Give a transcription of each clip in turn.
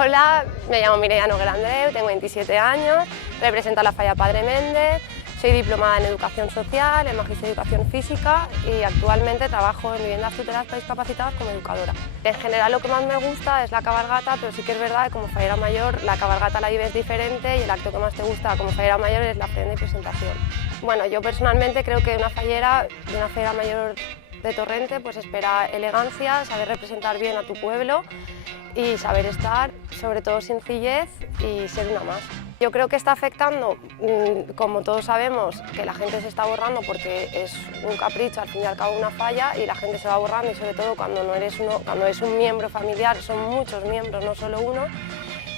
Hola, me llamo Mireia Noguera-Andreu, tengo 27 años, represento a la Falla Padre Méndez, soy diplomada en Educación Social, en Magisterio de Educación Física y actualmente trabajo en viviendas tuteladas para discapacitados como educadora. En general lo que más me gusta es la cabalgata, pero sí que es verdad que como fallera mayor la cabalgata la vives diferente y el acto que más te gusta como fallera mayor es la ofrenda y presentación. Bueno, yo personalmente creo que una fallera mayor de Torrente pues espera elegancia, saber representar bien a tu pueblo y saber estar, sobre todo sencillez y ser una más. Yo creo que está afectando, como todos sabemos, que la gente se está borrando porque es un capricho, al fin y al cabo una falla y la gente se va borrando y sobre todo cuando no eres un miembro familiar, son muchos miembros, no solo uno.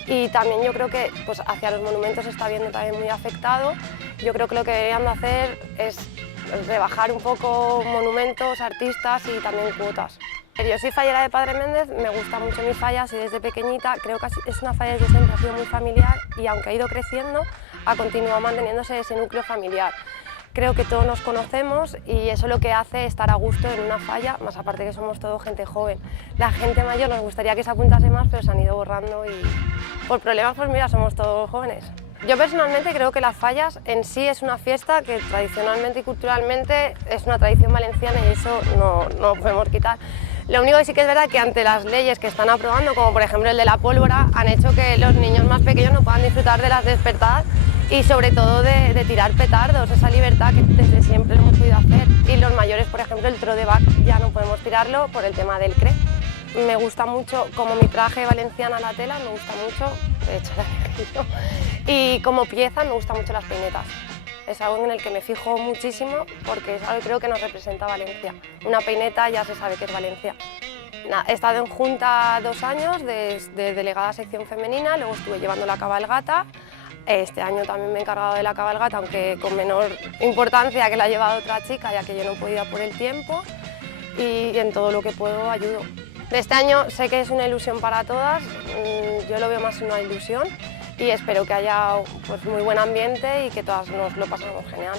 Y también yo creo que pues, hacia los monumentos se está viendo también muy afectado. Yo creo que lo que deberían de hacer es rebajar un poco monumentos, artistas y también cuotas. Yo soy fallera de Padre Méndez, me gusta mucho mi falla, soy desde pequeñita, creo que es una falla desde siempre, ha sido muy familiar y aunque ha ido creciendo, ha continuado manteniéndose ese núcleo familiar. Creo que todos nos conocemos y eso lo que hace estar a gusto en una falla, más aparte que somos todo gente joven. La gente mayor nos gustaría que se apuntase más, pero se han ido borrando y por problemas, pues mira, somos todos jóvenes. Yo personalmente creo que las fallas en sí es una fiesta que tradicionalmente y culturalmente es una tradición valenciana y eso no lo podemos quitar. Lo único que sí que es verdad que ante las leyes que están aprobando, como por ejemplo el de la pólvora, han hecho que los niños más pequeños no puedan disfrutar de las despertadas y sobre todo de tirar petardos, esa libertad que desde siempre lo hemos podido hacer. Y los mayores, por ejemplo, el tro de bac ya no podemos tirarlo por el tema del CRE. Me gusta mucho, como mi traje valenciana la tela, me gusta mucho, de hecho la he elegido, y como pieza me gustan mucho las peinetas. Es algo en el que me fijo muchísimo porque es algo que creo que nos representa Valencia. Una peineta ya se sabe que es Valencia. He estado en Junta 2 años de delegada sección femenina, luego estuve llevando la cabalgata. Este año también me he encargado de la cabalgata, aunque con menor importancia que la ha llevado otra chica, ya que yo no podía por el tiempo. Y en todo lo que puedo ayudo. Este año sé que es una ilusión para todas, yo lo veo más una ilusión y espero que haya pues, muy buen ambiente y que todas nos lo pasemos genial.